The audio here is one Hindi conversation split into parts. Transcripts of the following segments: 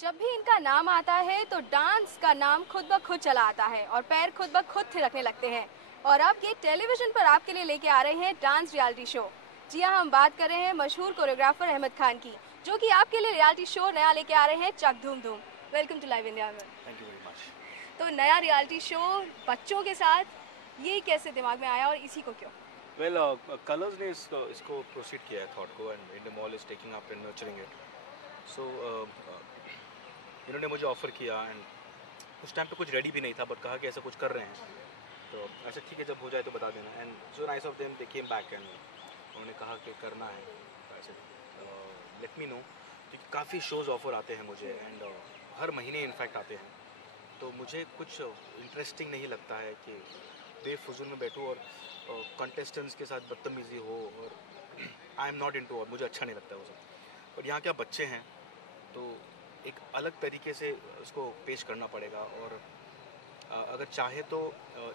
जब भी इनका नाम आता है तो डांस का नाम खुद ब खुद चला आता है और पैर खुद ब खुद थिरकने लगते हैं। और अब ये टेलीविजन पर आपके लिए लेके आ रहे हैं डांस रियलिटी शो। जी हाँ, हम बात कर रहे हैं मशहूर कोरियोग्राफर अहमद खान की, जो कि आपके लिए रियलिटी शो नया लेके आ रहे हैं चक धूम धूम। वेलकम टू लाइव इंडिया में। Thank you very much. तो नया रियलिटी शो बच्चों के साथ, ये कैसे दिमाग में आया और इसी को क्यों? वेल कलर्स ने इसको प्रोसीड किया है थॉट को, and Indian mall is taking up and nurturing it. So इन्होंने मुझे ऑफ़र किया, एंड उस टाइम पे कुछ रेडी भी नहीं था, बट कहा कि ऐसा कुछ कर रहे हैं, तो ऐसा ठीक है, जब हो जाए तो बता देना। And so nice of them, they came back and उन्होंने कहा कि करना है। ऐसे लेट मी नो, क्योंकि काफ़ी शोज़ ऑफ़र आते हैं मुझे, एंड हर महीने इनफैक्ट आते हैं, तो मुझे कुछ इंटरेस्टिंग नहीं लगता है कि बेफजूल में बैठूँ और कंटेस्टेंट्स के साथ बदतमीज़ी हो, और आई एम नॉट इनटू, और मुझे अच्छा नहीं लगता है वो सब। और यहाँ क्या बच्चे हैं, तो एक अलग तरीके से उसको पेश करना पड़ेगा, और अगर चाहे तो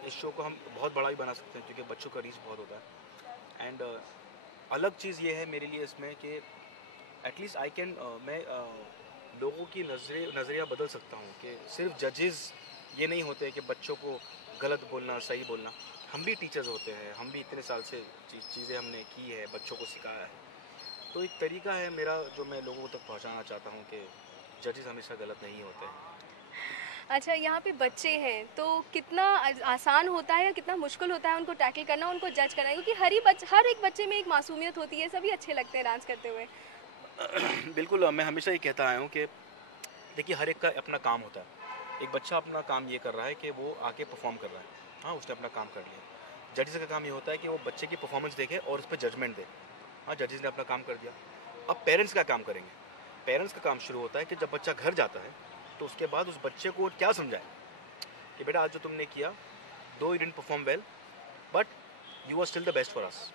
इस शो को हम बहुत बड़ा भी बना सकते हैं, क्योंकि बच्चों का रीच बहुत होता है। एंड अलग चीज़ ये है मेरे लिए इसमें कि एटलीस्ट आई कैन, मैं लोगों की नज़रिया बदल सकता हूँ, कि सिर्फ जजेस ये नहीं होते कि बच्चों को गलत बोलना सही बोलना। हम भी टीचर्स होते हैं, हम भी इतने साल से चीज़ें हमने की है, बच्चों को सिखाया है। तो एक तरीका है मेरा जो मैं लोगों तक पहुँचाना चाहता हूँ, कि जजेस हमेशा गलत नहीं होते हैं। अच्छा, यहाँ पे बच्चे हैं तो कितना आसान होता है या कितना मुश्किल होता है उनको टैकल करना, उनको जज करना, क्योंकि हर एक बच्चे में एक मासूमियत होती है, सभी अच्छे लगते हैं डांस करते हुए। बिल्कुल, मैं हमेशा ये कहता आया हूँ कि देखिए, हर एक का अपना काम होता है। एक बच्चा अपना काम ये कर रहा है कि वो आके परफॉर्म कर रहा है, हाँ, उसने अपना काम कर लिया। जजेस का काम ये होता है कि वो बच्चे की परफॉर्मेंस देखे और उस पर जजमेंट दे। हाँ, जजेस ने अपना काम कर दिया। अब पेरेंट्स का काम करेंगे। पेरेंट्स का काम शुरू होता है कि जब बच्चा घर जाता है, तो उसके बाद उस बच्चे को क्या समझाए कि बेटा, आज जो तुमने किया, though you didn't perform well, but you are still the best for us.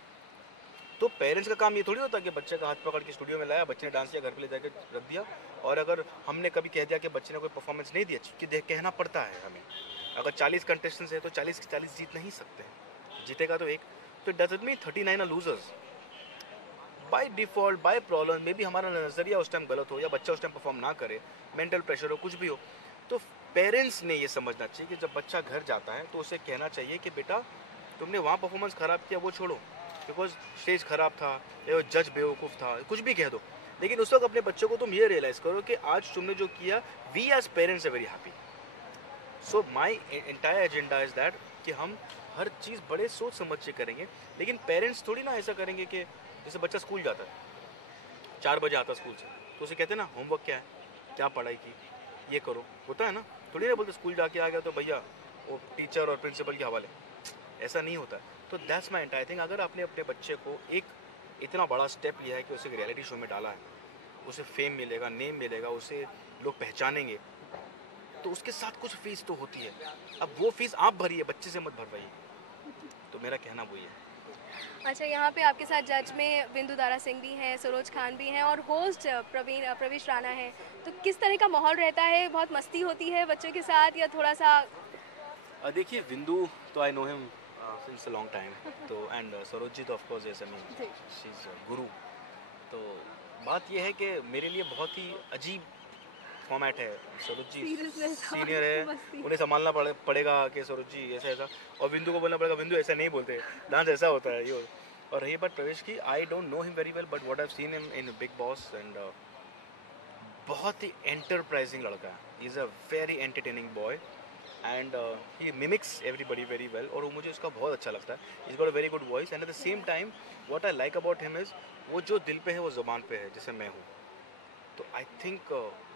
तो पेरेंट्स का काम ये थोड़ी होता कि बच्चे का हाथ पकड़ के स्टूडियो में लाया, बच्चे ने डांस किया, घर पे ले जाकर रख दिया, और अगर हमने कभी कह दिया कि बच्चे ने कोई परफॉर्मेंस नहीं दी अच्छी, कि देख कहना पड़ता है हमें। अगर 40 कंटेस्टेंट्स है तो 40 के 40 जीत नहीं सकते हैं, जीतेगा तो एक। तो doesn't mean 39 are losers by default, by problem. Maybe हमारा नजरिया उस टाइम गलत हो, या बच्चा उस टाइम परफॉर्म ना करे, मेंटल प्रेशर हो, कुछ भी हो। तो पेरेंट्स ने ये समझना चाहिए कि जब बच्चा घर जाता है तो उसे कहना चाहिए कि बेटा, तुमने वहाँ परफॉर्मेंस खराब किया, वो छोड़ो, बिकॉज स्टेज खराब था, या जज बेवकूफ़ था, कुछ भी कह दो, लेकिन उस वक्त अपने बच्चों को तुम ये रियलाइज करो कि आज तुमने जो किया, we as parents are very happy. So my entire agenda is that कि हम हर चीज़ बड़े सोच समझ के करेंगे। लेकिन पेरेंट्स थोड़ी ना ऐसा करेंगे कि जैसे बच्चा स्कूल जाता है, 4 बजे आता स्कूल से, तो उसे कहते हैं ना, होमवर्क क्या है, क्या पढ़ाई की, ये करो, होता है ना। थोड़ी ना बोलते स्कूल जाके आ गया तो भैया वो टीचर और प्रिंसिपल के हवाले, ऐसा नहीं होता है। तो दैट्स माई एंटायर थिंग। अगर आपने अपने बच्चे को एक इतना बड़ा स्टेप लिया है कि उसे एक रियलिटी शो में डाला है, उसे फेम मिलेगा, नेम मिलेगा, उसे लोग पहचानेंगे, तो उसके साथ कुछ फीस तो होती है। अब वो फीस आप भरिए, बच्चे से मत भरवाइए। तो मेरा कहना वही है। अच्छा, यहाँ पे आपके साथ जज में बिंदु दारा सिंह भी हैं, सरोज खान भी हैं और होस्ट प्रवेश राणा है। तो किस तरह का माहौल रहता है? बहुत मस्ती होती है बच्चों के साथ या थोड़ा सा? देखिए, बिंदु तो I know him since a long time, तो एंड सरोज जी तो of course yes, I mean जी। She is guru. तो बात यह है कि मेरे लिए बहुत ही अजीब फॉर्मेट है। सरोज जी सीरियसनेस और सीनियर है, मस्ती। उन्हें संभालना पड़ेगा कि सरोज जी ऐसा ऐसा, और बिंदु को बोलना पड़ेगा बिंदु ऐसा नहीं बोलते, डांस ऐसा होता है ये। और रही बात प्रवेश की, I don't know him very well, but what I have seen him in big boss, and बहुत ही एंटरप्राइजिंग लड़का है। Is a very entertaining boy, and he mimics everybody very well, और वो मुझे उसका बहुत अच्छा लगता है। Is got a very good voice, and at the same time what I like about him is, वो जो दिल पे है वो ज़ुबान पे है, जैसे मैं हूँ। तो आई थिंक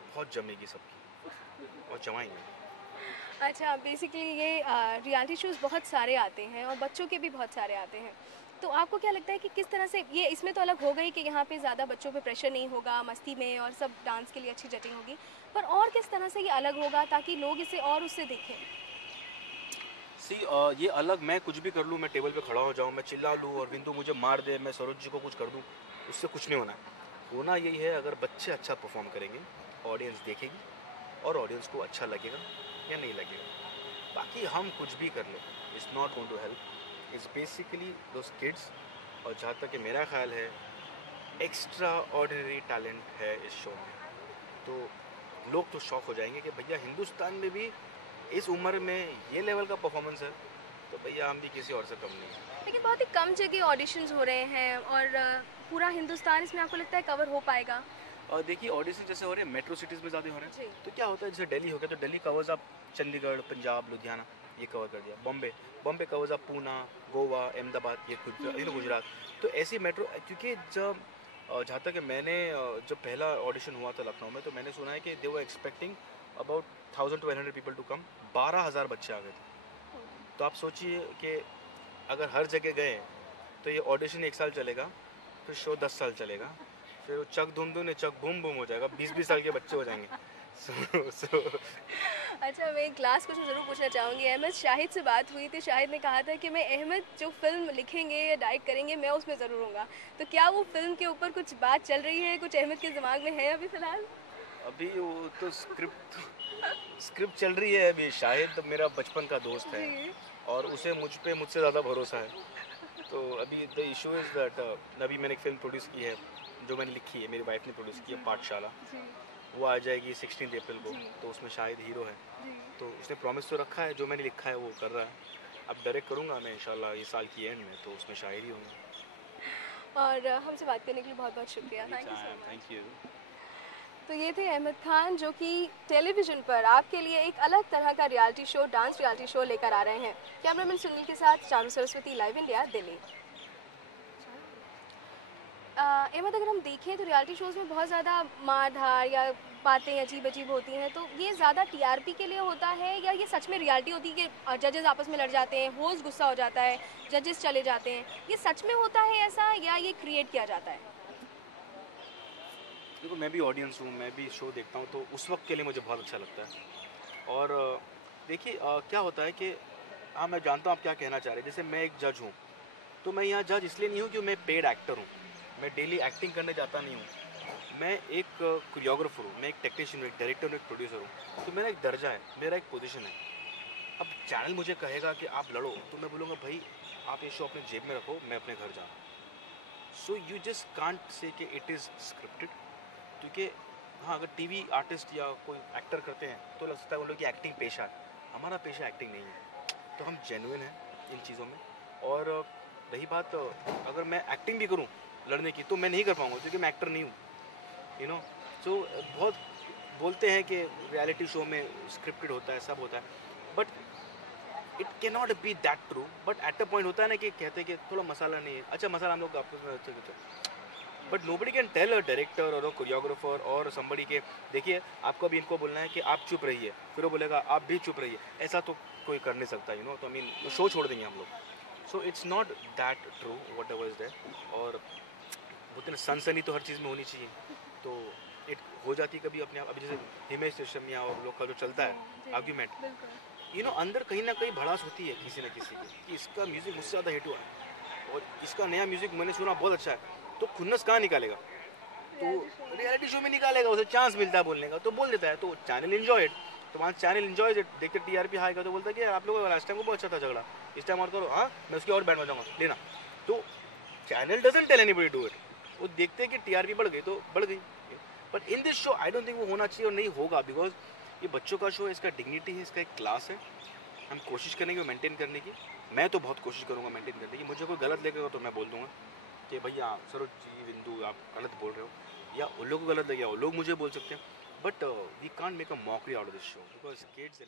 बहुत जमेगी सबकी, और जमाएंगे। अच्छा, बेसिकली ये रियलिटी शोज़ बहुत सारे आते हैं और बच्चों के भी बहुत सारे आते हैं। तो आपको क्या लगता है कि किस तरह से ये, इसमें तो अलग हो गई कि यहाँ पे ज़्यादा बच्चों पे प्रेशर नहीं होगा, मस्ती में और सब डांस के लिए अच्छी जटिंग होगी। पर और किस तरह से ये अलग होगा ताकि लोग इसे और उससे देखें? सी ये अलग, मैं कुछ भी कर लूँ, मैं टेबल पे खड़ा हो जाऊँ, मैं चिल्ला लूँ और बिंदु मुझे मार दे, मैं सरोज जी को कुछ कर दूँ, उससे कुछ नहीं होना है। होना यही है, अगर बच्चे अच्छा परफॉर्म करेंगे, ऑडियंस देखेगी, और ऑडियंस को अच्छा लगेगा या नहीं लगेगा, बाकी हम कुछ भी कर लें, it's not going to help. It's basically those kids. और जहाँ तक कि मेरा ख्याल है, एक्स्ट्रा ऑर्डिनरी टैलेंट है इस शो में। तो लोग तो शॉक हो जाएंगे कि भैया हिंदुस्तान में भी इस उम्र में ये लेवल का परफॉर्मेंस है, तो भैया हम भी किसी और से कम नहीं है। लेकिन बहुत ही कम जगह ऑडिशंस हो रहे हैं और पूरा हिंदुस्तान इसमें आपको लगता है कवर हो पाएगा? और देखिए ऑडिशन जैसे हो रहे हैं मेट्रो सिटीज़ में ज़्यादा हो रहे जी। हैं, तो क्या होता है जैसे दिल्ली हो गया तो दिल्ली कवर्स आप चंडीगढ़, पंजाब, लुधियाना ये कवर कर दिया। बॉम्बे बॉम्बे कवर्स आप पूना, गोवा, अहमदाबाद ये गुजरात। तो ऐसी मेट्रो क्योंकि जब जहाँ तक है मैंने जब पहला ऑडिशन हुआ था लखनऊ में, तो मैंने सुना है कि they were expecting about 1200 people to come, 12,000 बच्चे आ गए थे। तो आप सोचिए कि अगर हर जगह गए तो ये ऑडिशन 1 साल चलेगा, फिर शो 10 साल चलेगा, फिर वो चक धुम धुम चक बूम बूम हो जाएगा, 20-20 साल के बच्चे हो जाएंगे। सो अच्छा, मैं एक लास्ट क्वेश्चन ज़रूर पूछना चाहूँगी। अहमद शाहिद से बात हुई थी, शाहिद ने कहा था कि मैं अहमद जो फ़िल्म लिखेंगे या डायरेक्ट करेंगे मैं उसमें ज़रूर हूँगा। तो क्या वो फ़िल्म के ऊपर कुछ बात चल रही है, कुछ अहमद के दिमाग में है अभी फ़िलहाल? अभी वो तो स्क्रिप्ट चल रही है। अभी शाहिद तो मेरा बचपन का दोस्त है जी। और उसे मुझसे ज़्यादा भरोसा है। तो अभी द इशू इज़ दैट अभी मैंने एक फ़िल्म प्रोड्यूस की है जो मैंने लिखी है, मेरी वाइफ ने प्रोड्यूस की है, पाठशाला। जी। वो आ जाएगी 16 अप्रैल को। जी। तो उसमें शाहिद हीरो है। जी। तो उसने प्रॉमिस तो रखा है, जो मैंने लिखा है वो कर रहा है। अब डायरेक्ट करूँगा मैं इंशाल्लाह ये साल की एंड में, तो उसमें शाहिद ही होंगे। और हमसे बात करने के लिए बहुत-बहुत शुक्रिया। Thank you so much. Thank you. तो ये थे अहमद खान जो कि टेलीविज़न पर आपके लिए एक अलग तरह का reality show, dance reality show लेकर आ रहे हैं। कैमरामैन सुनील के साथ चारू सरस्वती, लाइव इंडिया, दिल्ली। अहमद, अगर हम देखें तो रियलिटी शोज़ में बहुत ज़्यादा मार-धार या बातें अजीब-अजीब होती हैं, तो ये ज़्यादा टीआरपी के लिए होता है या ये सच में रियलिटी होती है कि जजेस आपस में लड़ जाते हैं, होस्ट गुस्सा हो जाता है, जजेस चले जाते हैं? ये सच में होता है ऐसा या ये क्रिएट किया जाता है? देखो मैं भी ऑडियंस हूँ, मैं भी शो देखता हूँ, तो उस वक्त के लिए मुझे बहुत अच्छा लगता है। और देखिए क्या होता है कि हाँ मैं जानता हूँ आप क्या कहना चाह रहे हैं। जैसे मैं एक जज हूँ, तो मैं यहाँ जज इसलिए नहीं हूँ कि मैं पेड एक्टर हूँ, मैं डेली एक्टिंग करने जाता नहीं हूँ। मैं एक कोरियोग्राफर हूँ, मैं एक टेक्नीशियन हूँ, एक डायरेक्टर हूँ, एक प्रोड्यूसर हूँ। तो मेरा एक दर्जा है, मेरा एक पोजीशन है। अब चैनल मुझे कहेगा कि आप लड़ो, तो मैं बोलूँगा भाई आप ये शो अपने जेब में रखो, मैं अपने घर जाऊँ। So you just can't say कि इट इज़ स्क्रिप्टेड। क्योंकि हाँ अगर टीवी आर्टिस्ट या कोई एक्टर करते हैं तो लग सकता है उन लोग की एक्टिंग पेशा है, हमारा पेशा एक्टिंग नहीं है। तो हम जेन्युइन हैं इन चीज़ों में। और रही बात अगर मैं एक्टिंग भी करूं लड़ने की, तो मैं नहीं कर पाऊंगा क्योंकि मैं एक्टर नहीं हूं, यू नो। सो बहुत बोलते हैं कि रियलिटी शो में स्क्रिप्टेड होता है, सब होता है, but it can not be that true. But at a point होता है ना कि कहते हैं कि थोड़ा मसाला नहीं है, अच्छा मसाला हम लोग आपको अच्छा, but nobody can tell a director और अ कोरियोग्राफर और समबडी के देखिए आपको अभी इनको बोलना है कि आप चुप रहिए, फिर वो बोलेगा आप भी चुप रहिए, ऐसा तो कोई कर नहीं सकता, यू नो। तो आई मीन शो छोड़ देंगे हम लोग। So it's not that true whatever is there. और बोलते हैं सनसनी तो हर चीज़ में होनी चाहिए, तो इट हो जाती कभी अपने आप। अभी जैसे हिमेश रेशमिया और लोग का जो चलता है आर्ग्यूमेंट, यू नो, अंदर कहीं ना कहीं भड़ास होती है किसी ना किसी की कि इसका म्यूज़िक मुझसे ज़्यादा हिट हुआ है और इसका नया म्यूज़िक मैंने सुना बहुत अच्छा है, तो खुन्नस कहाँ निकालेगा? तो रियलिटी शो में निकालेगा, उसे चांस मिलता है बोलने का तो बोल देता है, तो चैनल एंजॉय इट। तो वहाँ चैनल एंजॉय इट, देखते टीआरपी आएगा तो बोलता है कि आप लोगों का लास्ट टाइम को बहुत अच्छा था झगड़ा, इस टाइम और करो, हाँ मैं उसकी और बैंड बजाऊंगा लेना। तो channel doesn't tell anybody do it, वो देखते हैं कि टीआरपी बढ़ गई तो बढ़ गई। But in this show I don't think वो होना चाहिए और नहीं होगा, बिकॉज ये बच्चों का शो है, इसका डिग्निटी है, इसका एक क्लास है। हम कोशिश करेंगे मेंटेन करने की, मैं तो बहुत कोशिश करूँगा मेंटेन करने की। मुझे कोई गलत लगेगा तो मैं बोल दूंगा कि भैया सरोज जी, बिंदु आप गलत बोल रहे हो, या उन लोग को गलत लगे वो लोग मुझे बोल सकते हैं। But we can't make a mockery out of this show because kids